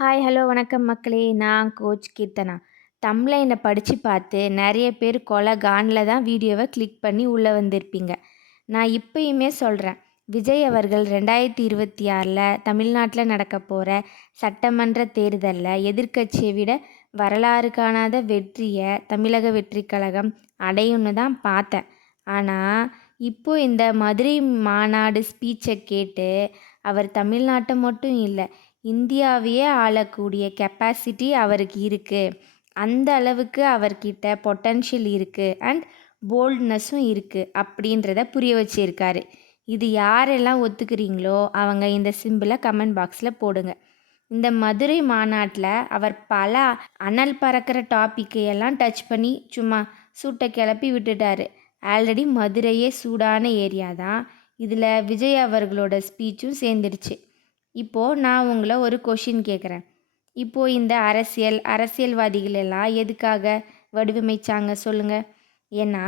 Hi, hello, வணக்கம் மக்களே! நான் கோச் கீர்த்தனா. தம்ப்லைன படிச்சு பார்த்து நெறைய பேர் கொல கான்ல தான் வீடியோவ கிளிக் பண்ணி உள்ள வந்திருப்பீங்க. நான் இப்பயுமே சொல்றேன். விஜய் அவர்கள் 2026ல தமிழ்நாட்ல நடக்கப் போற சட்டமன்ற தேர்தல்ல எதிர்க்கட்சிய விட வரலாறு காணாத வெற்றிய தமிழக வெற்றிக் கழகம் அடையும்னு தான் பார்த்தேன். ஆனா, இப்போ இந்த மதுரை மாநாடு ஸ்பீச்ச கேட்டு, அவர் தமிழ்நாட்ட மட்டும் இல்ல, இந்தியாவையே ஆளக்கூடிய கெப்பாசிட்டி அவருக்கு இருக்கு. அந்த அளவுக்கு அவர்கிட்ட பொட்டன்ஷியல் இருக்கு அண்ட் போல்ட்னஸும் இருக்கு அப்படின்றத புரிய வச்சிருக்காரு. இது யாரெல்லாம் ஒத்துக்கிறீங்களோ அவங்க இந்த சிம்பிள கமெண்ட் பாக்ஸ்ல போடுங்க. இந்த மதுரை மாநாட்ல அவர் பல அனல் பறக்கிற டாபிக்கை எல்லாம் டச் பண்ணி சும்மா சூட்ட கிளப்பி விட்டுட்டாரு. ஆல்ரெடி மதுரையே சூடான ஏரியா தான். இதில் விஜய் அவர்களோட ஸ்பீச்சும் சேர்ந்துடுச்சு. இப்போது நான் உங்களை ஒரு கொஷின் கேட்குறேன். இப்போது இந்த அரசியல்வாதிகள் எல்லாம் எதுக்காக வடிவமைச்சாங்க சொல்லுங்கள். ஏன்னா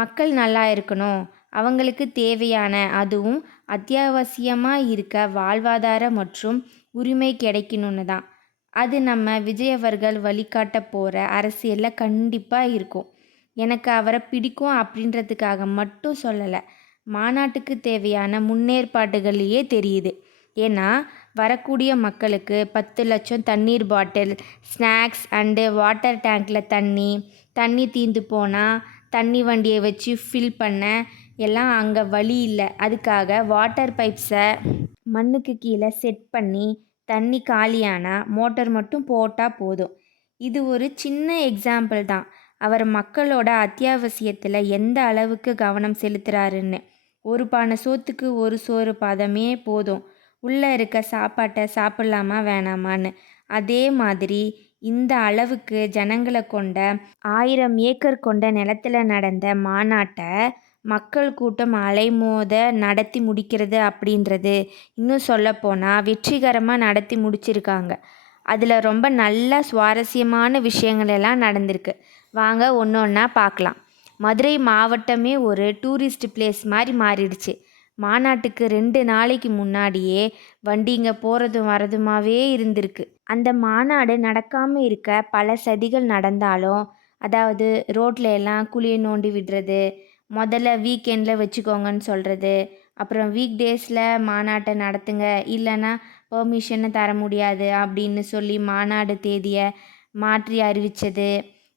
மக்கள் நல்லா இருக்கணும், அவங்களுக்கு தேவையான அதுவும் அத்தியாவசியமாக இருக்க வாழ்வாதார மற்றும் உரிமை கிடைக்கணும்னு தான். அது நம்ம விஜய் அவர்கள் வழிகாட்ட போகிற அரசியலில் கண்டிப்பாக இருக்கும். எனக்கு அவரை பிடிக்கும் அப்படின்றதுக்காக மட்டும் சொல்லலை, மாநாட்டுக்கு தேவையான முன்னேற்பாடுகள்லேயே தெரியுது. ஏன்னா வரக்கூடிய மக்களுக்கு 10 லட்சம் தண்ணீர் பாட்டில், ஸ்நாக்ஸ் அண்டு வாட்டர் டேங்க்கில் தண்ணி தீர்ந்து போனால் தண்ணி வண்டியை வச்சு ஃபில் பண்ண எல்லாம் அங்கே வழி இல்லை. அதுக்காக வாட்டர் பைப்ஸை மண்ணுக்கு கீழே செட் பண்ணி தண்ணி காலியானால் மோட்டர் மட்டும் போட்டால் போதும். இது ஒரு சின்ன எக்ஸாம்பிள் தான், அவர் மக்களோட அத்தியாவசியத்தில் எந்த அளவுக்கு கவனம் செலுத்துகிறாருன்னு. ஒரு பானை சோத்துக்கு ஒரு சோறு பதமே போதும், உள்ளே இருக்க சாப்பாட்டை சாப்பிட்லாமா வேணாமான்னு. அதே மாதிரி இந்த அளவுக்கு ஜனங்களை கொண்ட 1000 ஏக்கர் கொண்ட நிலத்தில் நடந்த மாநாட்டை மக்கள் கூட்டம் அலைமோத நடத்தி முடிக்கிறது அப்படின்றது, இன்னும் சொல்லப்போனால் வெற்றிகரமாக நடத்தி முடிச்சிருக்காங்க. அதில் ரொம்ப நல்ல சுவாரஸ்யமான விஷயங்கள் எல்லாம் நடந்திருக்கு. வாங்க ஒன்று ஒன்றா பார்க்கலாம். மதுரை மாவட்டமே ஒரு டூரிஸ்ட் பிளேஸ் மாதிரி மாறிடுச்சு. மாநாட்டுக்கு 2 நாளைக்கு முன்னாடியே வண்டிங்க போகிறதும் வரதுமாவே இருந்திருக்கு. அந்த மாநாடு நடக்காமல் இருக்க பல சதிகள் நடந்தாலும், அதாவது ரோட்டில் எல்லாம் குழியை நோண்டி விடுறது, முதல்ல வீக்கெண்டில் வச்சுக்கோங்கன்னு சொல்கிறது, அப்புறம் வீக் டேஸில் மாநாட்டை நடத்துங்க, இல்லைன்னா பெர்மிஷனை தர முடியாது அப்படின்னு சொல்லி மாநாடு தேதியை மாற்றி அறிவித்தது.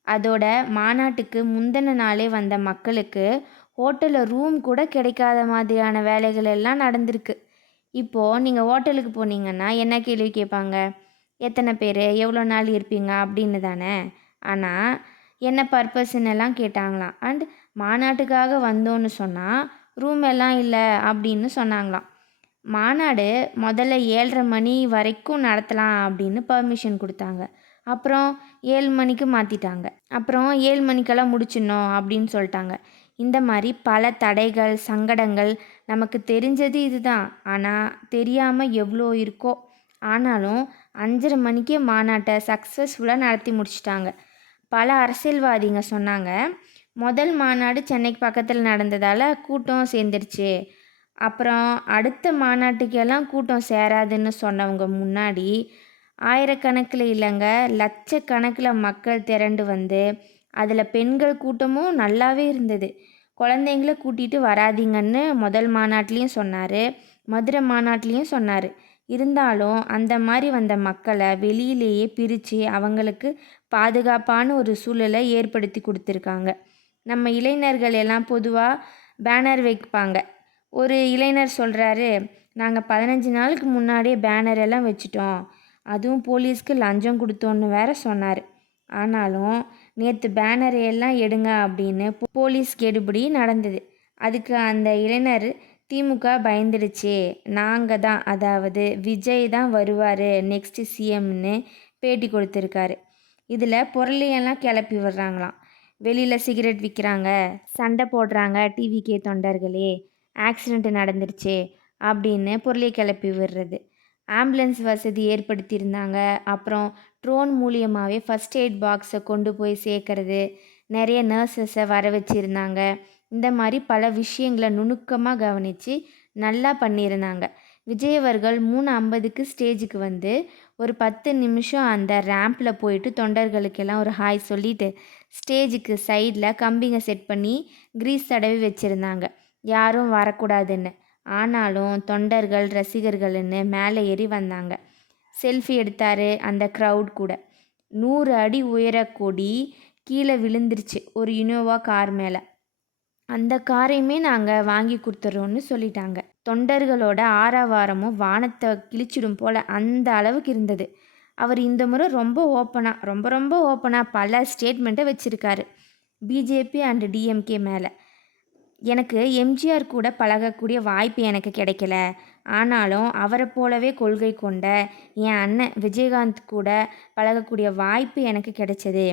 அதோட மாநாட்டுக்கு முந்தின நாளே வந்த மக்களுக்கு ஹோட்டலில் ரூம் கூட கிடைக்காத மாதிரியான வேலைகள் எல்லாம் நடந்திருக்கு. இப்போது நீங்கள் ஹோட்டலுக்கு போனீங்கன்னா என்ன கேள்வி கேட்பாங்க? எத்தனை பேர், எவ்வளோ நாள் இருப்பீங்க அப்படின்னு தானே. ஆனால் என்ன பர்பஸ்ன்னு எல்லாம் கேட்டாங்களாம். அண்ட் மாநாட்டுக்காக வந்தோன்னு சொன்னால் ரூம் எல்லாம் இல்லை அப்படின்னு சொன்னாங்களாம். மாநாடு முதல்ல 7:30 மணி வரைக்கும் நடத்தலாம் அப்படின்னு பர்மிஷன் கொடுத்தாங்க. அப்புறம் 7 மணிக்கு மாற்றிட்டாங்க. அப்புறம் 7 மணிக்கெல்லாம் முடிச்சிடணும் அப்படின்னு சொல்லிட்டாங்க. இந்த மாதிரி பல தடைகள், சங்கடங்கள் நமக்கு தெரிஞ்சது இதுதான். ஆனால் தெரியாமல் எவ்வளோ இருக்கோ. ஆனாலும் 5:30 மணிக்கே மாநாட்டை சக்ஸஸ்ஃபுல்லாக நடத்தி முடிச்சிட்டாங்க. பல அரசியல்வாதிங்க சொன்னாங்க, முதல் மாநாடு சென்னைக்கு பக்கத்தில் நடந்ததால் கூட்டம் சேர்ந்துருச்சு, அப்புறம் அடுத்த மாநாட்டுக்கெல்லாம் கூட்டம் சேராதுன்னு சொன்னவங்க முன்னாடி ஆயிரக்கணக்கில் இல்லைங்க, லட்சக்கணக்கில் மக்கள் திரண்டு வந்து அதில் பெண்கள் கூட்டமும் நல்லாவே இருந்தது. குழந்தைங்கள கூட்டிகிட்டு வராதீங்கன்னு முதல் மாநாட்டிலையும் சொன்னார், மதுரை மாநாட்டிலையும் சொன்னார். இருந்தாலும் அந்த மாதிரி வந்த மக்களை வெளியிலேயே பிரித்து அவங்களுக்கு பாதுகாப்பான ஒரு சூழலை ஏற்படுத்தி கொடுத்துருக்காங்க. நம்ம இளைஞர்கள் எல்லாம் பொதுவாக பேனர் வைப்பாங்க. ஒரு இளைஞர் சொல்கிறாரு, நாங்கள் 15 நாளுக்கு முன்னாடியே பேனர் எல்லாம் வச்சுட்டோம், அதுவும் போலீஸ்க்கு லஞ்சம் கொடுத்தோன்னு வேற சொன்னார். ஆனாலும் நேற்று பேனரை எல்லாம் எடுங்க அப்படின்னு போலீஸ் கெடுபிடி நடந்தது. அதுக்கு அந்த இளைஞர், திமுக பயந்துடுச்சு, நாங்கள் தான், அதாவது விஜய் தான் வருவார் நெக்ஸ்ட் சிஎம்னு பேட்டி கொடுத்துருக்காரு. இதில் பொருளையெல்லாம் கிளப்பி விடுறாங்களாம். வெளியில் சிகரெட் விற்கிறாங்க, சண்டை போடுறாங்க டிவிகே தொண்டர்களே, ஆக்சிடெண்ட் நடந்துருச்சு அப்படின்னு பொருளை கிளப்பி விடுறது. ஆம்புலன்ஸ் வசதி ஏற்படுத்தியிருந்தாங்க. அப்புறம் ட்ரோன் மூலியமாகவே ஃபஸ்ட் எய்ட் பாக்ஸை கொண்டு போய் சேர்க்கறது, நிறைய நர்சஸை வர வச்சுருந்தாங்க. இந்த மாதிரி பல விஷயங்களை நுணுக்கமாக கவனித்து நல்லா பண்ணியிருந்தாங்க. விஜய் அவர்கள் 3:50க்கு ஸ்டேஜுக்கு வந்து ஒரு 10 நிமிஷம் அந்த ரேம்பில் போயிட்டு தொண்டர்களுக்கெல்லாம் ஒரு ஹாய் சொல்லிட்டு ஸ்டேஜுக்கு சைடில் கம்பிங்க செட் பண்ணி கிரீஸ் தடவி வச்சுருந்தாங்க, யாரும் வரக்கூடாதுன்னு. ஆனாலும் தொண்டர்கள் ரசிகர்கள்னு மேலே ஏறி வந்தாங்க. செல்ஃபி எடுத்தார் அந்த க்ரௌட் கூட. 100 அடி உயர கொடி கீழே விழுந்துருச்சு ஒரு இனோவா கார் மேலே. அந்த காரையுமே நாங்கள் வாங்கி கொடுத்துட்றோன்னு சொல்லிட்டாங்க. தொண்டர்களோட ஆரவாரமும் வானத்தை கிழிச்சிடும் போல் அந்த அளவுக்கு இருந்தது. அவர் இந்த முறை ரொம்ப ஓப்பனாக ரொம்ப ஓப்பனாக பல ஸ்டேட்மெண்ட்டை வச்சுருக்காரு பிஜேபி அண்ட் டிஎம்கே மேலே. எனக்கு எம்ஜிஆர் கூட பழகக்கூடிய வாய்ப்பு எனக்கு கிடைக்கல, ஆனாலும் அவரை போலவே கொள்கை கொண்ட என் அண்ணன் விஜயகாந்த் கூட பழகக்கூடிய வாய்ப்பு எனக்கு கிடைச்சது.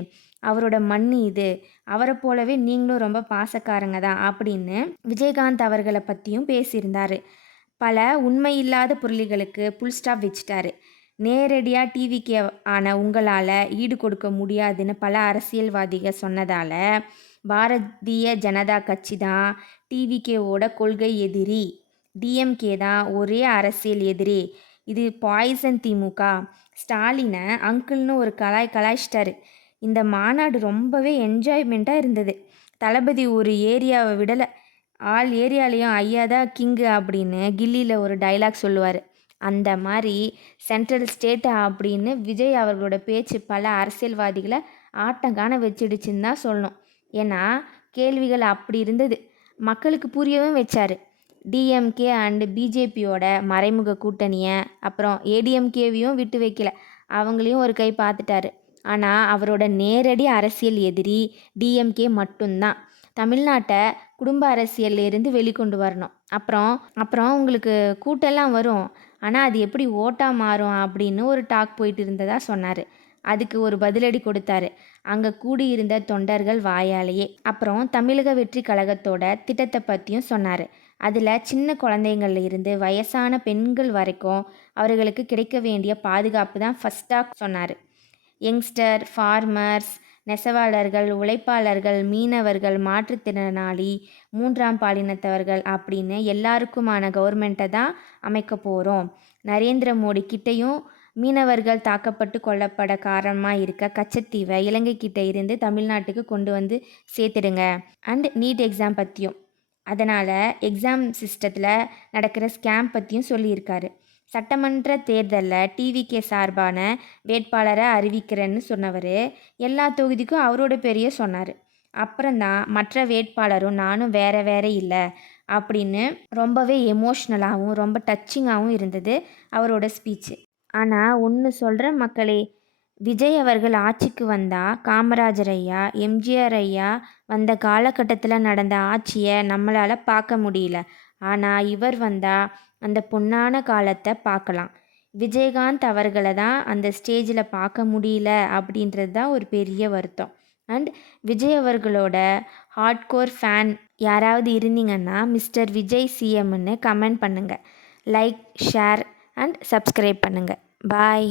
அவரோட மண் இது, அவரை போலவே நீங்களும் ரொம்ப பாசக்காரங்க தான் அப்படின்னு விஜயகாந்த் அவர்களை பற்றியும் பேசியிருந்தார். பல உண்மையில்லாத புரளிகளுக்கு புல் ஸ்டாப் வச்சுட்டாரு. நேரடியாக டிவிக்கு ஆன உங்களால் ஈடு கொடுக்க முடியாதுன்னு பல அரசியல்வாதிகள் சொன்னதால் பாரதிய ஜனதா கட்சி தான் டிவிகேவோட கொள்கை எதிரி, டிஎம்கே தான் ஒரே அரசியல் எதிரி, இது பாய்சன் திமுக, ஸ்டாலினை அங்கிள்னு ஒரு கலாய்ச்சிட்டாரு. இந்த மாநாடு ரொம்பவே என்ஜாய்மெண்ட்டாக இருந்தது. தளபதி ஒரு ஏரியாவை விடலை, ஆல் ஏரியாலேயும் ஐயா தான் கிங்கு அப்படின்னு கில்லியில் ஒரு டைலாக் சொல்லுவார். அந்த மாதிரி சென்ட்ரல் ஸ்டேட்டு அப்படின்னு விஜய் அவர்களோட பேச்சு பல அரசியல்வாதிகளை ஆட்டங்கான வச்சிடுச்சுன்னு தான் சொல்லணும். ஏன்னா கேள்விகள் அப்படி இருந்தது, மக்களுக்கு புரியவும் வச்சார். டிஎம்கே அண்டு பிஜேபியோட மறைமுக கூட்டணியை அப்புறம் ஏடிஎம்கேவையும் விட்டு வைக்கல, அவங்களையும் ஒரு கை பார்த்துட்டாரு. ஆனால் அவரோட நேரடி அரசியல் எதிரி டிஎம்கே மட்டும்தான். தமிழ்நாட்டை குடும்ப அரசியல்லேருந்து வெளிக்கொண்டு வரணும். அப்புறம் உங்களுக்கு கூட்டெல்லாம் வரும், ஆனால் அது எப்படி ஓட்டாக மாறும் அப்படின்னு ஒரு டாக் போயிட்டு இருந்ததாக சொன்னார். அதுக்கு ஒரு பதிலடி கொடுத்தாரு அங்கே கூடியிருந்த தொண்டர்கள் வாயாலேயே. அப்புறம் தமிழக வெற்றி கழகத்தோட திட்டத்தை பற்றியும் சொன்னார். அதில் சின்ன குழந்தைங்கள்ல இருந்து வயசான பெண்கள் வரைக்கும் அவர்களுக்கு கிடைக்க வேண்டிய பாதுகாப்பு தான் ஃபஸ்ட்டாக சொன்னார். யங்ஸ்டர், ஃபார்மர்ஸ், நெசவாளர்கள், உழைப்பாளர்கள், மீனவர்கள், மாற்றுத்திறனாளி, 3ஆம் பாலினத்தவர்கள் அப்படின்னு எல்லாருக்குமான கவர்மெண்ட்டை தான் அமைக்க போகிறோம். நரேந்திர மோடி கிட்டையும் மீனவர்கள் தாக்கப்பட்டு கொல்லப்பட காரணமாக இருக்க கச்சத்தீவை இலங்கை கிட்ட இருந்து தமிழ்நாட்டுக்கு கொண்டு வந்து சேர்த்துடுங்க. அண்ட் நீட் எக்ஸாம் பற்றியும், அதனால் எக்ஸாம் சிஸ்டத்தில் நடக்கிற ஸ்கேம் பற்றியும் சொல்லியிருக்காரு. சட்டமன்ற தேர்தலில் டிவிகே சார்பான வேட்பாளரை அறிவிக்கிறேன்னு சொன்னவர் எல்லா தொகுதிக்கும் அவரோட பேரையே சொன்னார். அப்புறம்தான் மற்ற வேட்பாளரும் நானும் வேற இல்லை அப்படின்னு ரொம்பவே எமோஷ்னலாகவும் ரொம்ப டச்சிங்காகவும் இருந்தது அவரோட ஸ்பீச்சு. ஆனால் ஒன்று சொல்கிற மக்களே, விஜய் அவர்கள் ஆட்சிக்கு வந்தால் காமராஜர் ஐயா, எம்ஜிஆர் ஐயா வந்த காலகட்டத்தில் நடந்த ஆட்சியை நம்மளால் பார்க்க முடியல. ஆனால் இவர் வந்தால் அந்த பொன்னான காலத்தை பார்க்கலாம். விஜயகாந்த் அவர்களை தான் அந்த ஸ்டேஜில் பார்க்க முடியல அப்படின்றது தான் ஒரு பெரிய வருத்தம். அண்ட் விஜய் அவர்களோட ஹார்ட்கோர் ஃபேன் யாராவது இருந்தீங்கன்னா மிஸ்டர் விஜய் சிஎம்னு கமெண்ட் பண்ணுங்கள். லைக், ஷேர் அண்ட் சப்ஸ்கிரைப் பண்ணுங்கள். பாய்.